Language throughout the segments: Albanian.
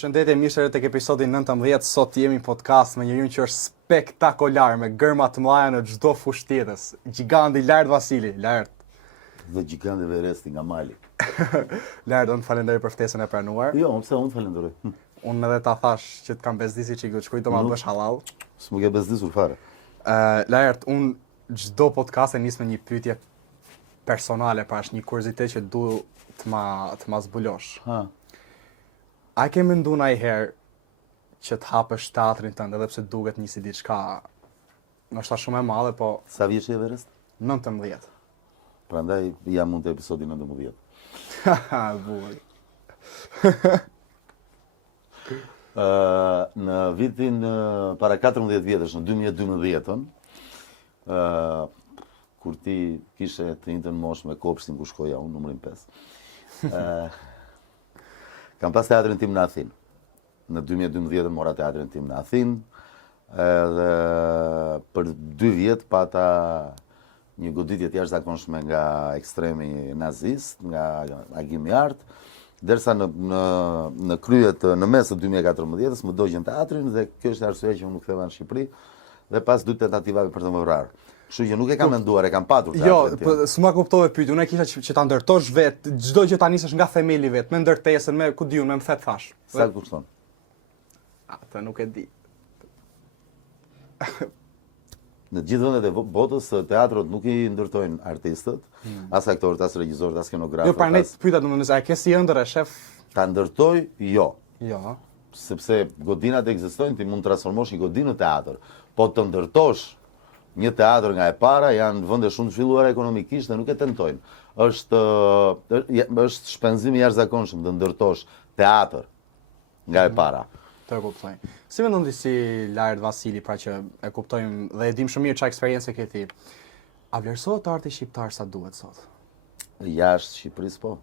Përshëndetje mirë tek episodi 19. Sot jemi në podcast me njërin që është spektakolar, me gërma të mëdha në çdo fushë tjetës. Giganti Lart Vasili, Lart. Dhe giganti Everesti nga Mali. Lart, unë falenderoj për ftesën e pranuar. Jo, pse unë falenderoj. Unë edhe ta thash që të kam bezdisi që do të shkoj të ma bësh halal. S'më ke bezdisur fare. Lart, unë çdo podcast e nis me një pyetje personale, pra është një kuriozitet që du të ma zbulosh. A ke mendu ndonjëherë që të hapësh teatrin tënd edhe pse duket një si diçka ndoshta shumë e madhe, po Sa vjeç je Everest? 19. Prandaj jam unë te episodi 19. Bukur. Në vitin para 14 vjetësh, në 2012-ën, kur ti kishe të njëjtën moshë me kopshtin ku shkoja unë, numrin 5. Kam pas teatrin tim në Athinë. Në 2012 mora teatrin tim në Athinë, edhe për 2 vjet pata një goditje të jashtëzakonshme nga ekstremi nazist, nga agimi i art, derisa në kryet në mes të 2014-s më dogjën teatrin dhe kjo është arsyeja që unë nuk ktheva në Shqipëri dhe pas 2 tentativave për të më vrarë. Kështu që nuk e kam menduar, e kam patur teatrin tim. Jo, s'ma kuptove pyetjen. Unë kisha që ta ndërtosh vetë, çdo gjë ta nisësh nga themeli vet, me ndërtesën, me ku diun, me më thet thash. Sa kushton? Atë nuk e di. Në gjithë vendet e botës teatrot nuk i ndërtojnë artistët, as aktorët, as regjizorët, as skenografët. Jo, pra ne pyeta domethënë, a ke si ëndër e shef? Ta ndërtoj, jo. Jo. Sepse godinat ekzistojnë, ti mund të transformosh një godinë në teatr, po të ndërtosh një teatr nga e para janë vende shumë të zhvilluara ekonomikisht dhe nuk e tentojnë. Është shpenzim i jashtëzakonshëm të ndërtosh teatr nga e para. Të kuptoj. Si mendon ti si Lart Vasili, pra që e kuptojmë dhe e dim shumë mirë çfarë eksperiencë ke ti. A vlerësohet arti shqiptar sa duhet sot? Jashtë Shqipërisë po.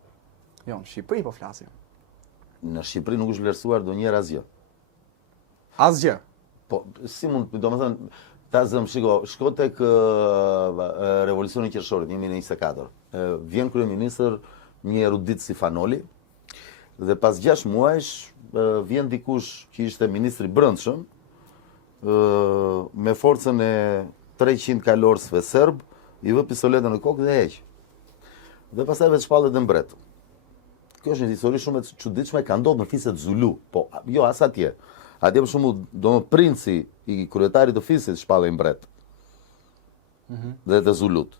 Jo, në Shqipëri po flasim. Në Shqipëri nuk është vlerësuar ndonjëherë asgjë. Asgjë. Po, si mund, domethënë, ta zëm, shko tek revolucioni qershorit 1924. Vjen kryeministër një erudit si Fanoli dhe pas 6 muajsh vjen dikush që ishte ministri brendshëm me forcën e 300 kalorsve serb, i vë pistoletën në kokë dhe heq. Dhe pastaj vetë shpallet në mbret. Kjo është një histori shumë e çuditshme, ka ndodhur në fiset Zulu, po jo as atje. Atje për shembull, domethënë princi i kryetarit të fisit shpallej mbret. Dhe të Zulut.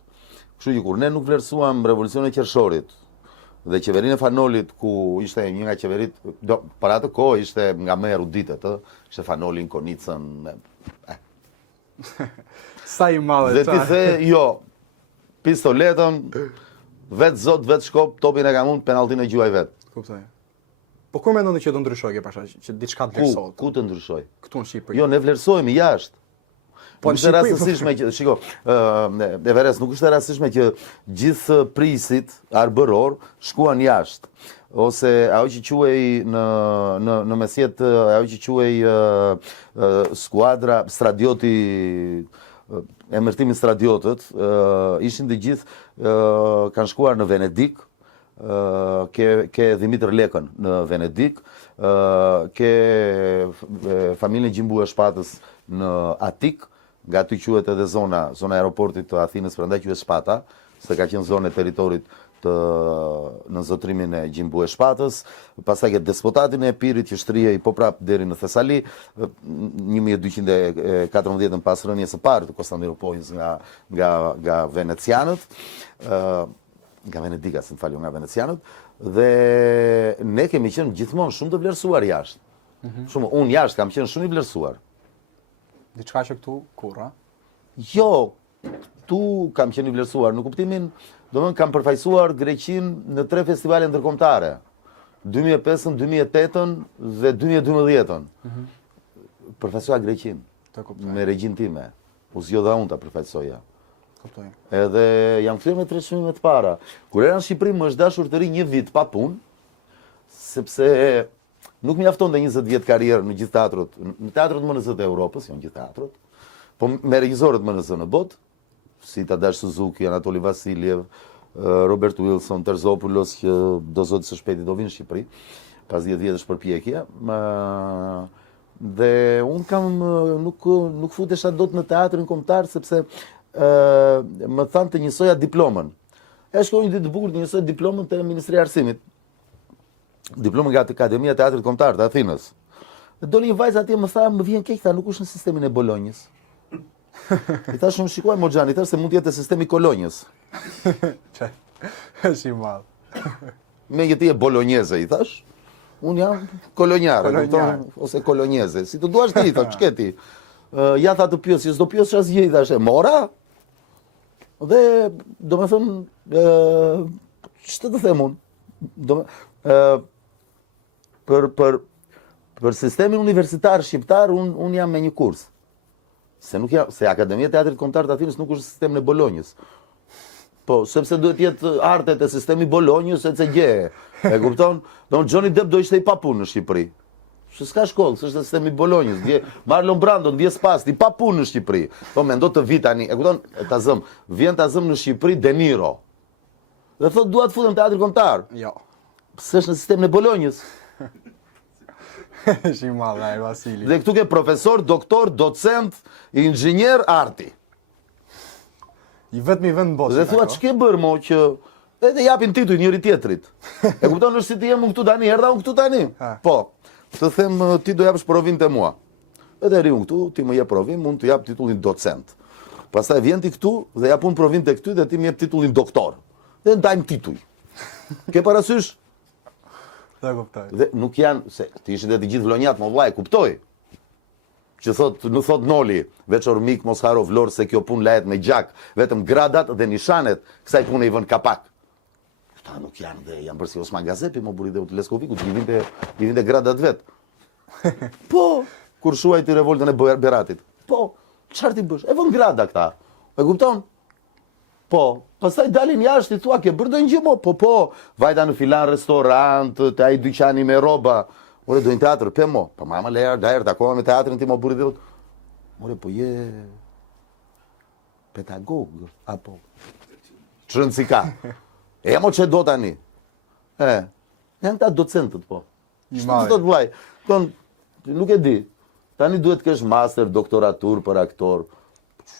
Kështu që kur ne nuk vlerësuam revolucionin e qershorit dhe qeverinë e Fanolit, ku ishte një nga qeverit, para atë kohë ishte nga më eruditët, ishte Fanolin, Konicën. Sa i madhe. Dhe ti the, jo, pistoletën, vetë zot, vetë shkop, topin e kam unë, penalltin e gjuaj vetë. Kuptoj. Po kur mendon që do ndryshojë pasha, që diçka të vlerësohet? Ku të ndryshoj? Këtu në Shqipëri. Jo, ne vlerësohemi jashtë. Po nuk është rastësishme që, shiko, Everest, nuk është rastësishme që gjithë prisit arbëror shkuan jashtë. Ose ajo që quhej në mesjet, ajo që quhej skuadra, stradioti, emërtimi stradiotët, ishin të gjithë, kanë shkuar në Venedik, ke Dimitër Lekën në Venedik, ke familjen Gjimbu e Shpatës në Atik, nga aty quhet edhe zona e aeroportit të Athinës, prandaj quhet Shpata, se ka qenë zonë e territorit në zotrimin e Gjimbu e Shpatës, pastaj ke despotatin e Epirit që shtrihej po prap deri në Thesali, 1214 pas rënies së parë të Konstantinopolis nga venecianët, nga Venedikas, më falju, nga venecianët, dhe ne kemi qenë gjithmonë shumë të vlerësuar jashtë. Unë jashtë kam qenë shumë i vlerësuar. Diçka që këtu kurra? Jo, këtu kam qenë i vlerësuar, në kuptimin, domethënë kam përfaqësuar Greqinë në 3 festivale ndërkombëtare. 2005-ën, 2008-ën dhe 2012-ën. Përfaqësoja Greqinë me regjinë time. U zgjodha unë ta përfaqësoja. Kuptoj. Edhe jam kthyer me 3 çmime të para. Kur era në Shqipëri më është dashur të ri 1 vit pa punë, sepse nuk mjafton dhe 20 vjet karrierë në gjithë teatrot, në teatrot MNZ të Europës, jo në gjithë teatrot, po me regjizorët MNZ në botë, si Tadash Suzuki, Anatoli Vasiljev, Robert Wilson, Terzopoulos, që do zotë së shpeti do vinë në Shqipëri. pas 10 vjetësh përpjekje. Dhe unë nuk futesha dot në teatrin kombëtar sepse më thanë të njësoja diplomën. E shkoj një ditë të bukur të njësoj diplomën te Ministria e Arsimit. Diplomën nga Akademia e Teatrit Kombëtar të Athinës. Dhe doli një vajzë atje më tha, më vjen keq, tha, nuk është në sistemin e Bolonjës. I thash, unë shikuaj Moxhani, thash se mund të jetë sistemi i Kolonjës. Është i madh. Me që ti e bolonjeze, i thash. Unë jam kolonjare, ose kolonjeze. Si të duash ti, thash, ç'ke ti? Ja tha të pyes, s'do pyes asgjë, i thash, mora? Dhe, domethënë, ç'të të them unë? Për sistemin universitar shqiptar, unë jam me një kurs. Se Akademia e Teatrit Kombëtar të Athinës nuk është sistemi e Bolonjës. Po, sepse duhet jetë artet e sistemi Bolonjës, e CG. E kupton? Johnny Depp do ishte i papunë në Shqipëri. S'ka shkollë, s'është sistemi Bolonjës. Marlon Brando ndje spasti, i papunë në Shqipëri. Po mendo të vi tani, e kupton? Vjen ta zëm në Shqipëri De Niro. Dhe thotë dua të futem në teatrin kombëtar. Jo. Pse është në sistemin e Bolonjës? Është i madh ai Vasili. Dhe këtu ke profesor, doktor, docent, inxhinier, arti. I vetmi vend në botë. Dhe thua ç'ke bërë mo që edhe japin tituj njëri tjetrit. E kupton, është si ti jem unë këtu tani, erdha unë këtu tani. Po, të them ti do japësh provim te mua. Edhe ri unë këtu, ti më jep provim, unë të jap titullin docent. Pastaj vjen ti këtu dhe jap unë provim tek ty dhe ti më jep titullin doktor. Dhe ndajmë tituj. Ke parasysh? Dhe kuptoj. Dhe nuk janë, se ti ishin dhe të gjithë vlonjat, më vllai, kuptoj. Që nuk thot Noli, veç Ormik mos haro Vlorë se kjo punë lahet me gjak, vetëm gradat dhe nishanet kësaj pune i vën kapak. Këta nuk janë dhe janë përsi Osman Gazepi, më buri dhe u të Leskoviku, i vinte gradat vet. Po, kur shuaj ti revoltën e Beratit. Po, çfarë ti bësh? E vën grada këta. E kupton? Po, pastaj dalin jashtë i thua ke bërë ndonjë gjë mo? Po, vajta në filan restorant, te ai dyqani me rroba. Ore dojnë teatr, pe mo. Pa mama leja, dajer, takova me teatrin ti mo buri dhe. Ore, po je pedagog, apo çrën si ka. E mo që do tani. Janë ta docentët, po. Shtë të të vlaj. Nuk e di. Tani duhet kesh master, doktoratur për aktor.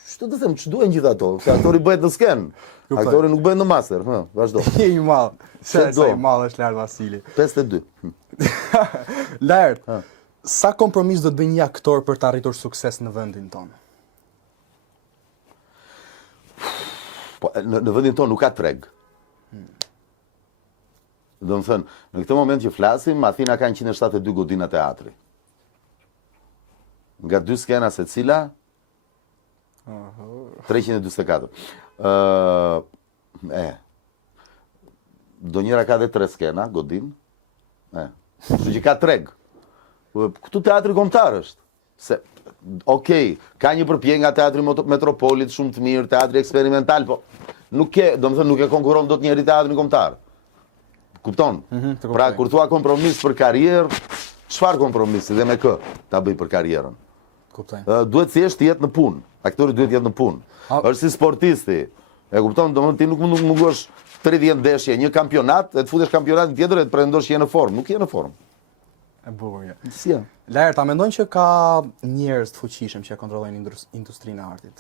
Shtë të them, që duhen gjitha ato? Se aktori bëhet në sken. Aktori nuk bëhet në master. Vazhdo. Je i madh. Sa i madh është Lart Vasili. 52. Lart, sa kompromis do të bëjë një aktor për të arritur sukses në vendin tonë? Po, në vendin tonë nuk ka treg. Do më thënë, në këtë moment që flasim, Athina ka 172 godina teatri. Nga 2 skena se cila, 324. Do njëra ka dhe 3 skena, godin. Kështu që ka treg. Këtu teatri kombëtar është. Se, okej, ka një përpjekje nga teatri Metropolit shumë të mirë, teatri eksperimental, po nuk e konkuron dot njëri teatrin kombëtar. Kupton? Pra kur thua kompromis për karrierë, çfarë kompromisi dhe me kë ta bëj për karrierën? Kuptoj. Duhet thjesht të jetë në punë. Aktori duhet të jetë në punë. Është si sportisti. E kupton? Domethënë ti nuk mund të mungosh 30 ndeshje, një kampionat, e të futesh kampionatin tjetër e të pretendosh që je në formë. Nuk je në formë. E bukur. Si janë? Lart, a mendon që ka njerëz të fuqishëm që kontrollojnë industrinë e artit?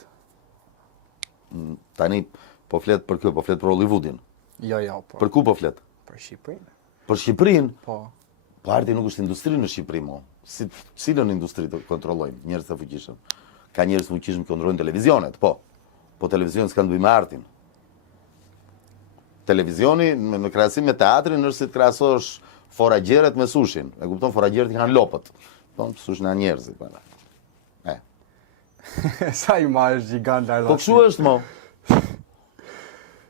Tani po flet për kë? Po flet për Hollywoodin. Jo, po. Për ku po flet? Për Shqipërinë. Për Shqipërinë? Po. Po arti nuk është industri në Shqipëri, mo. Cilën industri të kontrollojnë njerëz të fuqishëm? Ka njerëz të fuqishëm që kontrollojnë televizionet, po. Po televizionet s'kan të bëjë me artin. Televizioni në krahasim me teatrin është si të krahasosh foragjeret me sushin. E kupton, foragjeret i kanë lopët. Po sushin janë njerëzit, bana. Sa i madh është gjigant Lart. Po kështu është, mo.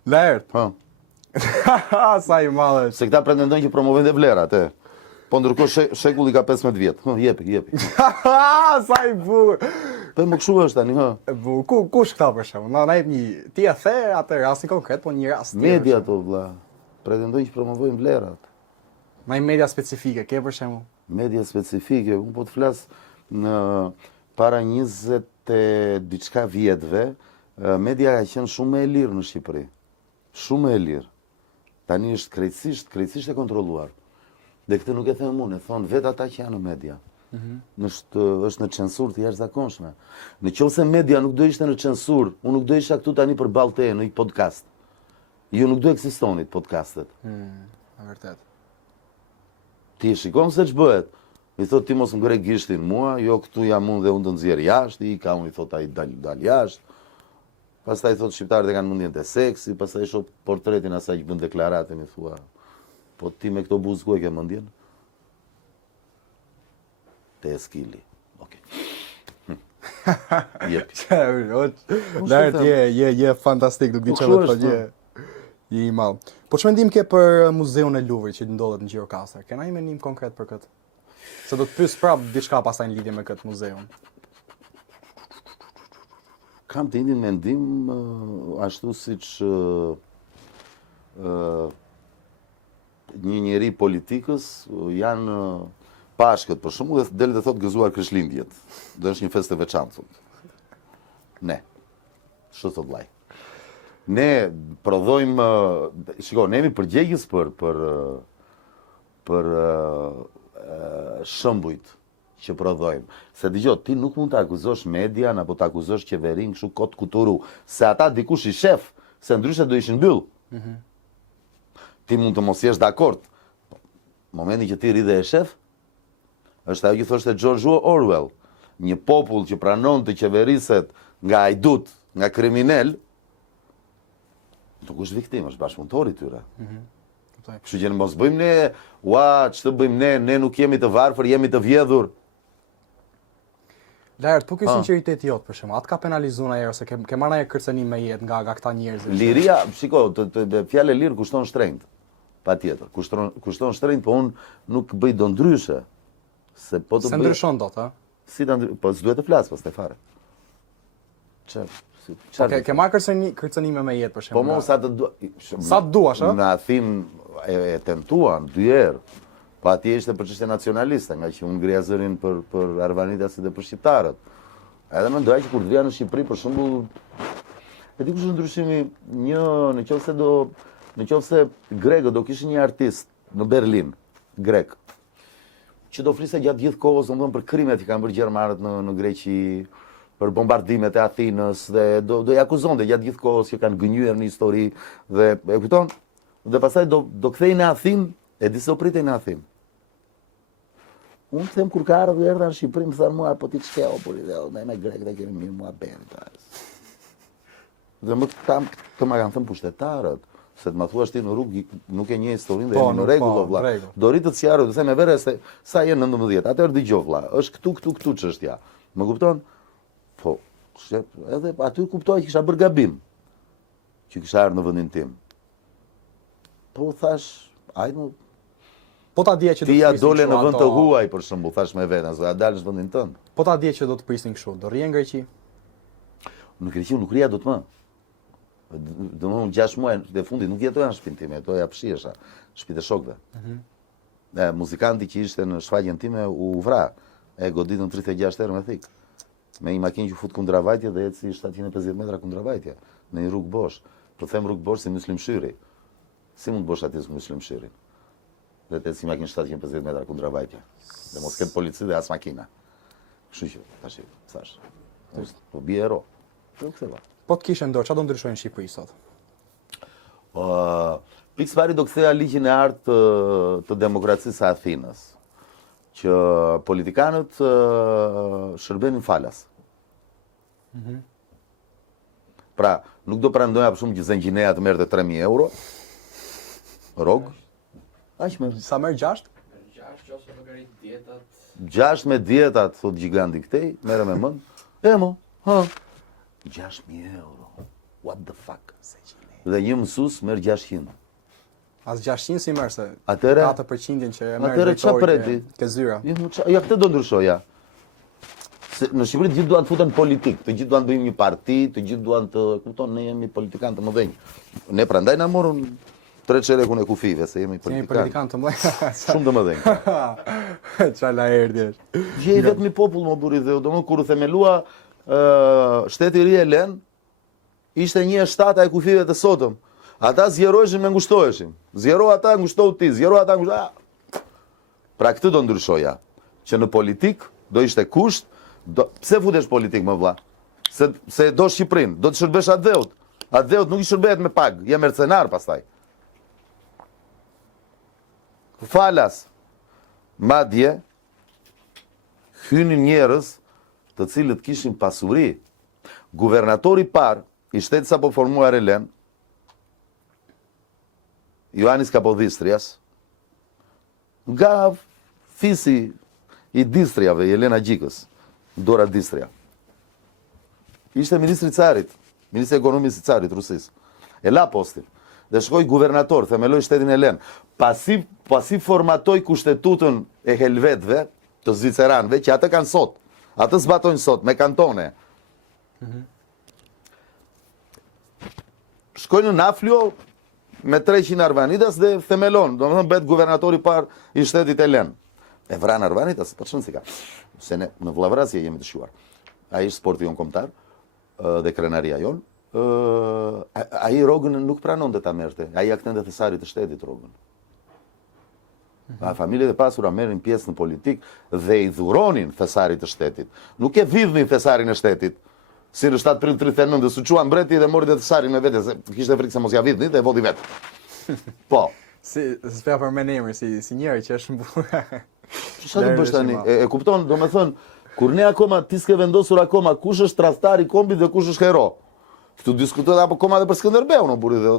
Lart. Po. Sa i madh është. Se këta pretendojnë që promovojnë dhe vlerat, e. Po ndërkohë shekulli ka 15 vjet. Jepi. Sa i bukur. Po më kështu është tani, hë. E bukur. Kush këta për shembull? Na jep një ti e the atë rastin konkret, po një rast. Media to vlla. Pretendojnë që promovojnë vlerat. Ma i media specifike, ke për shembull? Media specifike, unë po të flas në para 20 e diçka vjetëve, media ka qenë shumë e lirë në Shqipëri. Shumë e lirë. Tani është krejtësisht e kontrolluar. Dhe këtë nuk e them unë, e thonë vetë ata që janë në media. është në censur të jashtëzakonshme. Në qoftë se media nuk do ishte në censur, unë nuk do isha këtu tani për ballë teje në një podcast. Ju nuk do ekzistonit podcastet. Vërtet. Ti shikon se ç'bëhet. I thot ti mos ngre gishtin mua, jo këtu jam unë dhe unë të nxjerr jashtë, i ka unë i thot ai dal jashtë. Pastaj thot shqiptarët e kanë mendjen te seksi, pastaj shoh portretin asaj që bën deklaratën i thua, po ti me këto buzë ku e ke mendjen? Te skili. Okej. Jep. Lart je fantastik, nuk di çfarë të thonë. Je i madh. Po ç'mendim ke për muzeun e Luvrit që ndodhet në Gjirokastër? Ke ndonjë mendim konkret për këtë? Se do të pyes prap diçka pastaj në lidhje me këtë muzeun. Kam të njëjtin mendim ashtu siç një njeri politikës janë pashkët për shembull dhe del dhe thot gëzuar Krishtlindjet. Do është një festë e veçantë. Ne. Ç'o thot vllai? Ne prodhojmë, shiko, ne jemi përgjegjës për shëmbujt që prodhojmë. Se dëgjoj, ti nuk mund të akuzosh median apo të akuzosh qeverinë kështu kot kuturu, se ata dikush i shef, se ndryshe do ishin mbyll. Ti mund të mos jesh dakord. Momenti që ti rri dhe e shef, është ajo që thoshte George Orwell, një popull që pranon të qeveriset nga ajdut, nga kriminal, nuk është viktim, është bashkëpunëtor i tyre. Kështu që mos bëjmë ne, ç'të bëjmë ne nuk jemi të varfër, jemi të vjedhur. Lart, po ky sinqeritet jot për shembull, atë ka penalizuar ai ose ke marrë ai kërcënim me jetë nga këta njerëz? Liria, shiko, fjalë lirë kushton shtrenjtë. Patjetër, kushton shtrenjtë, po unë nuk bëj do ndryshe. Se po të bëj. Se ndryshon dot, ha? Si ta po s'duhet të flas pastaj fare. Ke marrë kërcënime me jetë për shembull. Po mos sa të duash, ha? Në Athinë e tentuan 2 herë. Po atje ishte për çështje nacionaliste, nga që unë ngreja zërin për arvanitasit dhe për shqiptarët. Edhe mendoj që kur të vija në Shqipëri, për shembull, e di kush është ndryshimi, nëse grekët do kishin një artist në Berlin, grek, që do fliste gjatë gjithë kohës, domethënë për krimet që kanë bërë gjermanët në Greqi, për bombardimet e Athinës dhe do i akuzonte gjatë gjithë kohës që kanë gënjyer në histori dhe e kupton? Dhe pastaj do kthej në Athinë, e di se do pritej në Athinë. Unë them kur ka erdha në Shqipëri më thanë mua po ti ç'ke o buri dhe me grekët e kemi mirë mua bën. Dhe më të ma kanë thënë pushtetarët, se të ma thuash ti në rrugë nuk e njeh historinë dhe jemi në rregull vëlla. Do rritet sjarë, do them me vere se sa je 19, atëherë dëgjoj vëlla, është këtu çështja. Më kupton? Po, edhe aty kuptoj që kisha bërë gabim. Që kisha ardhur në vendin tim. Po thash, hajde. Po ta dje që do të prisnin. Ti ja dole në vend të huaj për shembull, thash me veten, se ja dalësh në vendin tënd. Po ta dje që do të prisnin kështu, do rrihen në Greqi. Në Greqi nuk rria dot më. Domthonë 6 muaj në fundit nuk jetoja në shtëpinë time, jetoja fshihesha, shtëpitë e shokëve. Muzikanti që ishte në shfaqjen time u vra, e goditën 36 herë me thik. Me një makinë që fut kundra vajtje dhe eci 750 metra kundra vajtje, në një rrugë bosh. Po them rrugë bosh si Myslimshyri. Si mund bosh atje si Myslimshyrin? Dhe të eci makinë 750 metra kundra vajtje. Dhe mos ketë polici dhe as makina. Kështu që, tash, thash. Po bie ero. Po të kishe ndorë, çfarë do ndryshojë në Shqipëri sot? Pikë pari do ktheja ligjin e artë të demokracisë së Athinës, që politikanët shërbenin falas. Pra, nuk do pranoja për shumë që Zengjinea të merrte 3.000 euro. Rog. Aq më. Sa merr 6? 6 ose llogarit dietat. 6 me dietat, thot giganti këtej, merre me mend. Emo, 6.000 euro. What the fuck? Dhe një mësues merr 600. As 600 si merr se. Atëre 4% që e merr. Atëre çfarë preti? Ke zyra. Ja këtë do ndryshoja. Në Shqipëri të gjithë duan të futen politik, të gjithë duan të bëjmë një parti, të gjithë duan të, kupton, ne jemi politikanë të mëdhenj. Ne prandaj na morën 3 çelekun e kufive, se jemi politikanë të mëdhenj. Shumë të mëdhenj. Çfarë la erdhi është. Gjej vetëm popull më burri dhe domethënë kur u themelua shteti i ri Elen, ishte 1/7 e kufive të sotëm. Ata zgjeroheshin me ngushtoheshin. Zgjero ata, ngushtohu ti, zgjero ata, ngushtohu. Pra këtë do ndryshoja, që në politik do ishte kusht, pse futesh politik më vlla? Se do Shqipërinë, do të shërbesh atë dheut. Atë dheut nuk i shërbehet me pag, je mercenar pastaj. Falas, madje hynin njerëz të cilët kishin pasuri. Guvernatori parë i shtetit sapo formuar Elen, Ioannis Kapodhistrias, nga fisi i Distriave, Jelena Gjikës, Dora Distria. Ishte ministri i Carit, ministri i ekonomisë i Carit, Rusis. E la postin. Dhe shkoi guvernator, themeloi shtetin Elen. Pasi formatoi kushtetutën e helvetëve, të zviceranëve, që atë kanë sot. Atë zbatojnë sot, me kantone. Shkoi në Naflio me 300 Arvanitas dhe themelon, do të thonë bëhet guvernatori parë i shtetit Elen. E vran Arvanitas, për çfarë si ka? Se ne në Vllavrasje jemi të shuar. Ai është sporti jon kombëtar dhe krenaria jon. Ai rrogën nuk pranonte ta merrte. Ai ja ktente thesarit të shtetit rrogën. Familjet e pasura merrin pjesë në politik dhe i dhuronin thesarit të shtetit. Nuk e vidhnin thesarin e shtetit. Si në 7 prill 39 dhe suçua mbreti dhe mori dhe thesarin me vete, se kishte frikë se mos ja vidhni dhe e voti vetë. Po. Si s'pja për me emër, si njëri që është mbuar. Çfarë do bësh tani? E kupton, domethënë, kur ne akoma ti s'ke vendosur akoma kush është tradhtar i kombit dhe kush është hero. Këtu diskutohet apo akoma edhe për Skënderbeun, o burri dhe.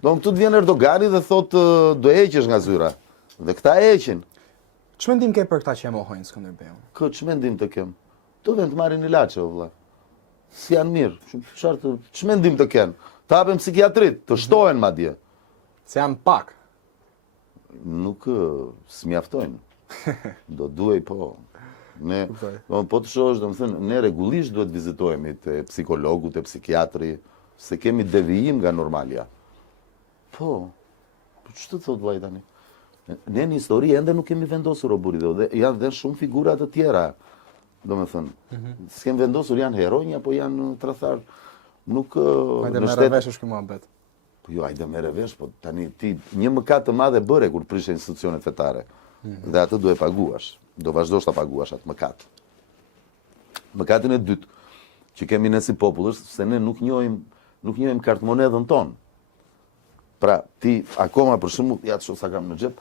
Don këtu të vjen Erdogani dhe thotë do heqesh nga zyra. Dhe këta heqin. Ç'mendim ke për këta që e mohojnë Skënderbeun? Ç'mendim të kem? Do vend të marrin ilaçe o vëlla. Si janë mirë. Ç'mendim të ken? Të hapen psikiatrit, të shtohen madje. Se janë pak. Nuk s'mjaftojnë. Do duhej po. Ne po të shohësh, domethënë, ne rregullisht duhet vizitohemi te psikologu, te psikiatri, se kemi devijim nga normalja. Po. Po ç'të thot vllai tani? Ne në histori ende nuk kemi vendosur o burri dhe janë dhe shumë figura të tjera. Domethënë, s'kem vendosur janë heronj apo janë tradhtar. Nuk në shtet vesh është ky muhabet. Po jo, hajde merre vesh, po tani ti një mëkat të madh e bëre kur prishe institucionet fetare. Dhe atë duhet paguash. Do vazhdosh ta paguash atë mëkat. Mëkatin e dytë që kemi ne si popull është se ne nuk njohim kartmonedhën tonë. Pra, ti akoma për shembull, ja të shoh sa kam në xhep,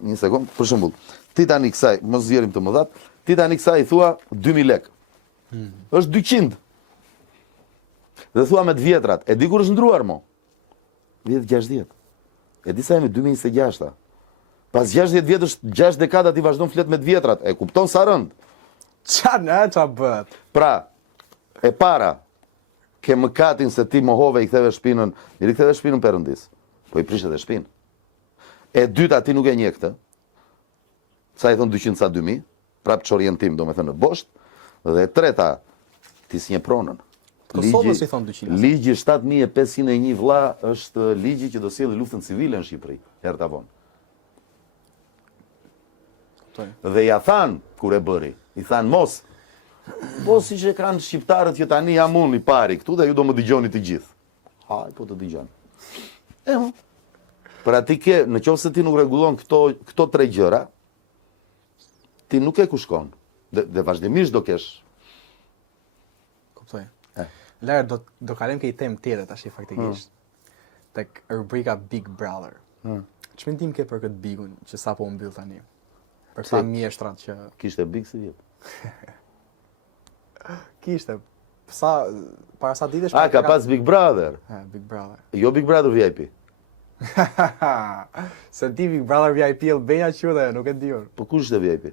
një sekond, për shembull, ti tani kësaj, mos zgjerim të mëdhat, ti tani kësaj i thua 2000 lekë. Është 200. Dhe thua me të vjetrat, e di kur është ndruar mo? 10-60. E di sa jemi 2026. Pas 60 vjetësh, 6 dekada ti vazhdon flet me të vjetrat. E kupton sa rënd? Ça bëhet? Pra, e para, ke mëkatin se ti mohove i ktheve shpinën, i riktheve shpinën Perëndis. Po i prishet e shpinë. E dyta ti nuk e njeh këtë. Sa i thon 200 sa 2000, prap çorientim domethënë në bosht, dhe e treta ti s'njeh pronën. Kosovës i thon 200. Ligji 7501 vlla është ligji që do sjellë luftën civile në Shqipëri, herë ta vonë. Dhe ja than kur e bëri, i than mos. Po siç e kanë shqiptarët që tani jam unë i pari këtu dhe ju do më dëgjoni të gjithë. Haj, po të dëgjoni. Pra ti ke, në qoftë se ti nuk rregullon këto 3 gjëra, ti nuk e ku shkon. Dhe vazhdimisht do kesh. Kuptoj. Lërë, do kalem ke i temë tjetër tash faktikisht. Tek rubrika Big Brother. Ç'mendim ke për këtë bigun që sapo u mbyll tani? Për sa mjeshtrat që kishte big si vjet. Kishte. Para sa ditësh ka pas Big Brother. Big Brother. Jo Big Brother VIP. Se ti Big Brother VIP Albania qytet, nuk e di unë. Po kush ishte VIP?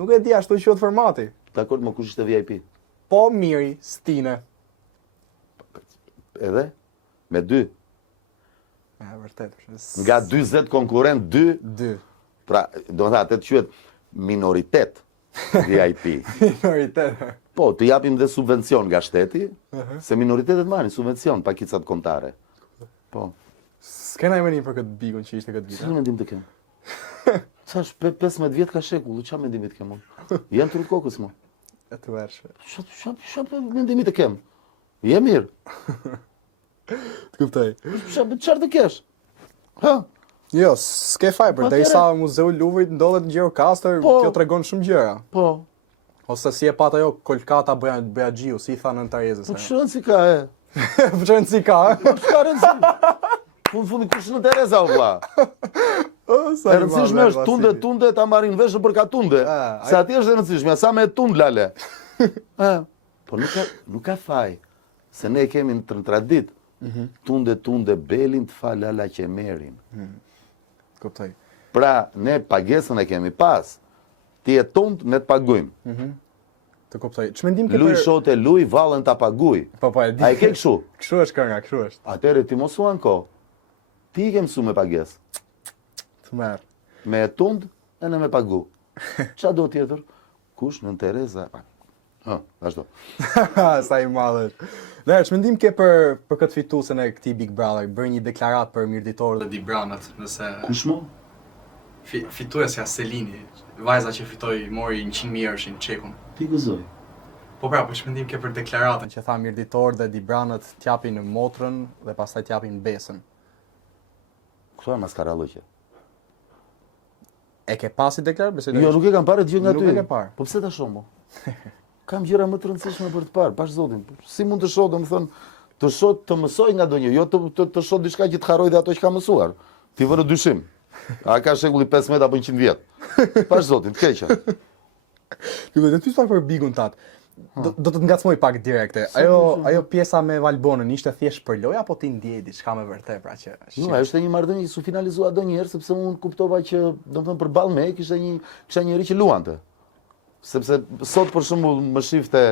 Nuk e di, ashtu quhet formati. Dakor, më kush ishte VIP? Po Miri, Stine. Edhe? Me 2. Vërtet. Nga 40 konkurrent 2. Pra, do të thotë atë quhet minoritet VIP. Minoritet. Po, të japim dhe subvencion nga shteti, se minoritetet marrin subvencion pakicat kontare. Po. S'kena i mendim për këtë bigun që ishte këtë vit. Çfarë mendim të kem? Thash 15 vjet ka shekull, çfarë mendimi të kem unë? Janë trut kokës mo. E të vërshme. Çfarë mendimi të kem? Je mirë. Të kuptoj. Çfarë të kesh? Ha? Jo, s'ke faj, për derisa Muzeu Luvrit ndodhet në Gjirokastër, kjo tregon shumë gjëra. Po. Ose si e pat ajo Kolkata Beagjiu, si i tha në Antarezës. Po çfarë si ka e? Po çfarë si ka? Po çfarë si? Fundi kush në Tereza u vlla. E rëndësishme është tunde ta marrin vesh për ka tunde. Se aty është e rëndësishme, sa me tund lale. Po nuk ka faj. Se ne kemi në tradit. Tunde belin të fa lala që merin. Kuptoj. Pra, ne pagesën e kemi pas. Ti e tund, ne të pagujmë. Të kuptoj. Ç'mendim ke Luj shote, luj, vallën ta paguj. Po, e di. A e ke kështu? Kështu është kënga, kështu është. Atëre ti mos u anko. Ti i ke mësu me pagesë. Të merr. Me e tund, e në me pagu. Qa do tjetër? Kush në Tereza? Ashtu. Sa i madh është. Dhe, ç'mendim ke për këtë fituesen e këtij Big Brother? Bërë një deklarat për mirëditorët e Dibranët, nëse Kush mo? fituesja Selini, vajza që mori 100.000 €-shin çekun. Ti gëzoj. Po pra, po ç'mendim ke për deklaratën që tha mirëditorët dhe Dibranët t'japin motrën dhe pastaj t'japin besën? Këto e maskarallëqe. E ke pasi deklarat? Besoj Jo, nuk e kam parë gjë nga ty. Nuk e ke parë. Po pse ta shoh mo? Kam gjëra më të rëndësishme për të parë, pash zotin. Si mund të shoh, domethënë, të shoh të mësoj nga ndonjë, jo të shoh diçka që të harroj dhe ato që ka mësuar. Ti vënë dyshim. A ka shekulli 15 apo 100 vjet? Pash zotin, të keqja. Ju do të pyes pak për Bigun tat. Do të të ngacmoj pak direkte. Ajo pjesa me Valbonën ishte thjesht për lojë apo ti ndjej diçka me vërtet pra që? Jo, ajo ishte një marrëdhënie që su finalizua donjëherë sepse unë kuptova që, domethënë, përballë me kisha njëri që luante. Sepse sot për shembull më shifte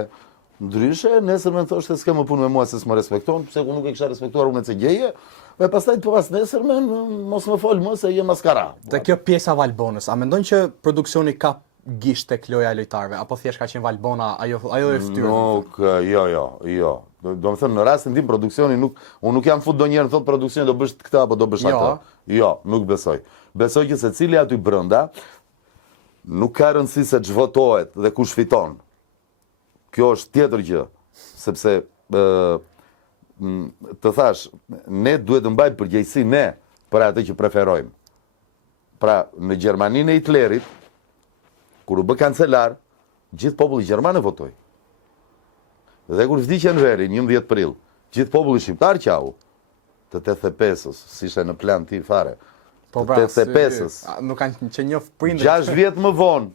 ndryshe, nesër më thoshte s'ke më punë me mua se s'më respekton, pse unë nuk e kisha respektuar unë CG-je, e pastaj pas nesër mos më fol më se je maskara. Te kjo pjesa Valbonës, a mendon që produksioni ka gisht tek loja e lojtarëve apo thjesht ka qenë Valbona ajo e fytyrë? Nuk, jo. Do të thënë në rastin tim produksioni unë nuk jam fut donjëherë thot produksioni do bësh këtë apo do bësh atë. Jo, nuk besoj. Besoj që secili aty brenda nuk ka rëndësi se ç'votohet dhe kush fiton. Kjo është tjetër gjë, sepse të thash, ne duhet të mbajmë përgjegjësi ne për atë që preferojmë. Pra, në Gjermaninë e Hitlerit, kur u bë kancelar, gjithë populli gjerman e votoi. Dhe kur vdiqën veri, 11 prill, gjithë populli shqiptar qau, të 85-ës, si ishte në plan ti fare. Po të 85-ës. Nuk kanë që njoft prindërit. 6 vjet më vonë,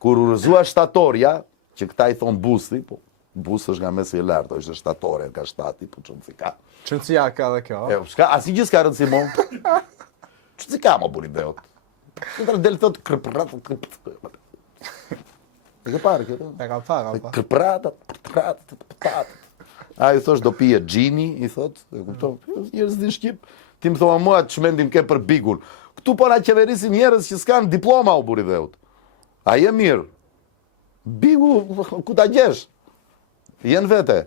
kur u rëzua shtatorja, që këta i thon busti, po busti është nga mesi i lartë, ishte shtatorja, ka shtati, po çon si ka. Çëndësia ka dhe kjo. Asi gjë s'ka rëndësi mo. Ç'si ka mo buri beot. Këndra del thot krprat. E ke parë këtë? E kam parë. Krprat. A i thosh do pije gjini, i thot, e kupton, njerëz din shqip, ti më thua mua ç'mendim ke për Bigun. Këtu po na qeverisin njerëz që s'kan diploma u buri dheut. A je mirë? Bigu, ku ta gjesh? Jen vete.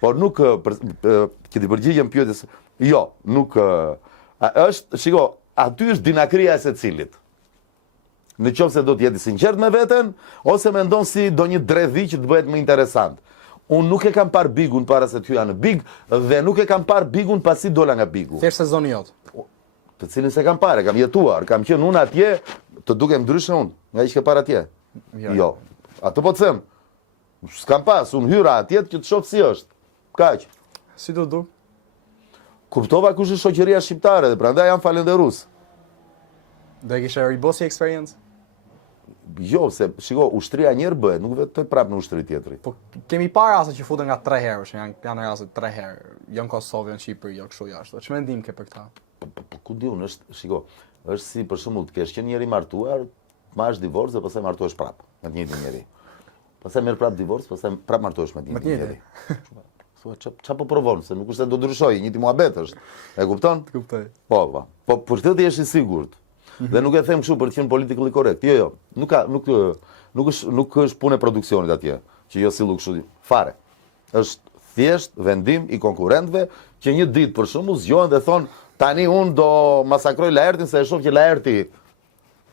Por nuk, që ti përgjigjem pyetjes, jo, nuk, është, shiko, aty është dinakria e secilit. Në qoftë se do të jeti sinqert me veten, ose mendon si do një dredhi që të bëhet më interesant. Unë nuk e kam parë Bigun para se të hyja në Big, dhe nuk e kam parë Bigun pasi dola nga Bigu. Thjesht sezoni jot. Të cilin se kam parë, kam jetuar, kam qenë unë atje, të dukem ndryshe unë, nga që ke parë atje. Jo. Atë po të them. S'kam pas, unë hyra atje që të shoh si është. Kaq. Si do duk? Kuptova kush është shoqëria shqiptare dhe prandaj jam falenderus. Do e kishe ribosi experience? Jo, se shiko, ushtria njerë bëhet, nuk vetë të prap në ushtri tjetri. Po kemi parë raste që futen nga 3 herë, janë raste 3 herë, jo në Kosovë, jo në Shqipëri, jo kështu jashtë. Ç'mendim ke për këtë? Po ku diun, është, shiko, është si për shembull të kesh qenë njëri martuar, marrësh divorc dhe pastaj martohesh prap me të njëjtin njeri. Pastaj merr prap divorc, pastaj prap martohesh me të njëjtin njeri. Thua ç'a po provon, se nuk është se do ndryshojë, njëti muhabet është. E kupton? Kuptoj. Po, për këtë jesh i sigurt. Dhe nuk e them kështu për të qenë politically correct. Jo, nuk është punë e produksionit atje, që jo sillu kështu fare. Është thjesht vendim i konkurrentëve që një ditë për shembull zgjohen dhe thon tani unë do masakroj Laertin se e shoh që Laerti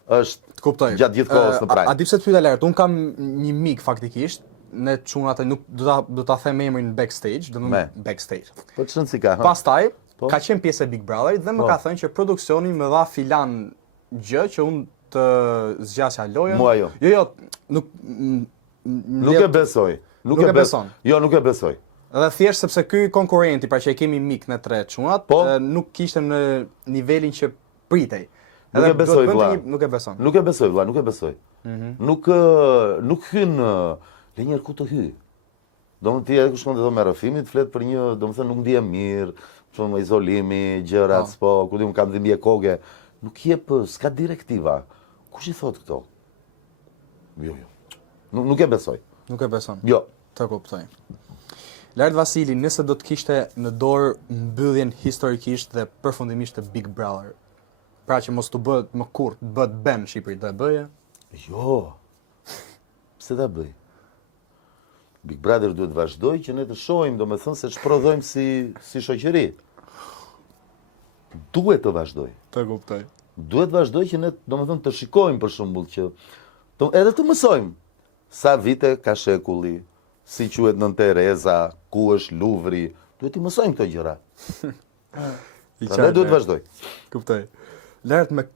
është gjatë gjithë kohës në Prime. A di pse të pyeta Laert? Un kam një mik faktikisht, ne çunat nuk do ta them emrin backstage, do të backstage. Po ç'në si ka? Pastaj ka qenë pjesë e Big Brotherit dhe më ka thënë që produksioni më dha filan gjë që unë të zgjasja lojën. Mua jo. Jo, nuk e besoj. Nuk e beson. Jo, nuk e besoj. Edhe thjesht sepse ky konkurrenti, pra që e kemi mik në tre çunat, nuk kishte në nivelin që pritej. Nuk e besoj, vlla. Nuk e beson. Nuk e besoj, vlla, nuk e besoj. Nuk hyn le njerë ku të hy. Domethënë ti edhe kur shkon te do me rrëfimin, flet për një, domethënë nuk ndihem mirë, shumë izolimi, gjërat, po, ku di un kam dhimbje koke. Nuk jep, s'ka direktiva. Kush i thot këto? Jo. Nuk e besoj. Nuk e beson. Jo. Të kuptoj. Lart Vasili, nëse do të kishte në dorë mbylljen historikisht dhe përfundimisht të Big Brother, pra që mos të bëhet më kurrë, të bëhet ban në Shqipëri, do e bëje? Jo. Pse ta bëj? Big Brother duhet vazhdoj që ne të shohim, domethënë se ç'prodhojmë si shoqëri. Duhet të vazhdoj. Të kuptoj. Duhet vazhdoj që ne domethënë të shikojmë për shembull që edhe të mësojmë sa vite ka shekulli, si quhet Nën Tereza, ku është Luvri, duhet të mësojmë këto gjëra. Ne duhet vazhdoj. Kuptoj. Lart me